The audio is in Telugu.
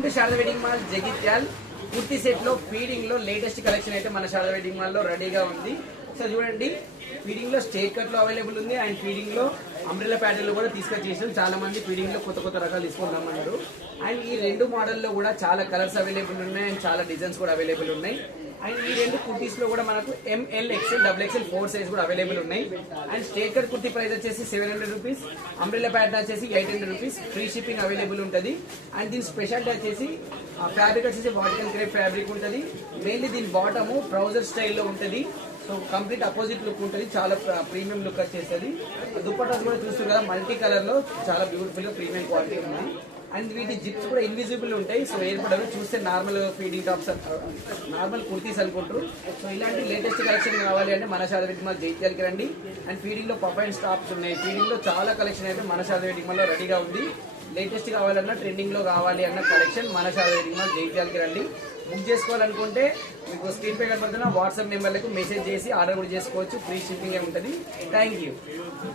Welcome to Sharada wedding mall Jagtial. Kurti set లో ఫీడింగ్ లో లేటెస్ట్ కలెక్షన్ అయితే మన శారదా వెడ్డింగ్ మాల్ లో రెడీగా ఉంది. సో చూడండి, ఫీడింగ్ లో స్ట్రేట్ కట్ లో అవైలబుల్ ఉంది అండ్ ఫీడింగ్ లో అంబ్రెల్లా ప్యాటర్న్ లో కూడా తీసుకొచ్చేసాం. చాలా మంది ఫీడింగ్ లో కొత్త రకాలు తీసుకొని రమ్మన్నారు. అండ్ ఈ రెండు మోడల్ లో కూడా చాలా కలర్స్ అవైలబుల్ ఉన్నాయి అండ్ చాలా డిజైన్స్ కూడా అవైలబుల్ ఉన్నాయి. అండ్ ఈ రెండు కుర్తీస్ లో కూడా మనకు ఎంఎల్ ఎక్స్ఎల్ XXL 4 సైజ్ కూడా అవైలబుల్ ఉన్నాయి. And straight cut kurti price వచ్చేసి 700 రూపీస్, అంబ్రెల్లా ప్యాటర్న్ వచ్చేసి 800 రూపీస్. ఫ్రీ షిప్పింగ్ అవైలబుల్ ఉంటుంది. అండ్ దీని స్పెషాలిటీ వచ్చేసి ఫ్యాబ్రిక్ వచ్చేసి వాటికన్ క్రేప్ ఫ్యాబ్రిక్ ఉంటుంది. మెయిన్లీ దీని బాటము ట్రౌజర్ స్టైల్లో ఉంటుంది. సో కంప్లీట్ అపోజిట్ లుక్ ఉంటుంది, చాలా ప్రీమియం లుక్ వచ్చేస్తుంది. దుప్పటాస్ కూడా చూస్తారు కదా, మల్టీ కలర్ లో చాలా బ్యూటిఫుల్ గా ప్రీమియం క్వాలిటీ ఉన్నాయి. అండ్ వీటి జిప్స్ కూడా ఇన్విజిబుల్ ఉంటాయి. సో ఏర్పడరు, చూస్తే normal feeding tops, normal kurtis అనుకుంటారు. సో ఇలాంటి లేటెస్ట్ కలెక్షన్ కావాలి అంటే మన శారదా వెడ్డింగ్ మాల్ జైత్యాలకి రండి. అండ్ ఫీడింగ్ లో పఫ్ అండ్ స్టాప్స్ ఉన్నాయి. ఫీడింగ్ లో చాలా కలెక్షన్ అయితే మన శారదా వెడ్డింగ్ మాల్ లో రెడీగా ఉంది. లేటెస్ట్ కావాలన్నా, ట్రెండింగ్ లో కావాలి అన్న కలెక్షన్ మన శారదా వెడ్డింగ్ మాల్ జైత్యాలకి రండి. బుక్ చేసుకోవాలనుకుంటే మీకు స్క్రీన్ పే కనబడుతున్న వాట్సాప్ నెంబర్లకు మెసేజ్ చేసి ఆర్డర్ కూడా చేసుకోవచ్చు. ఫ్రీ షిప్పింగ్ ఉంటుంది. Thank you.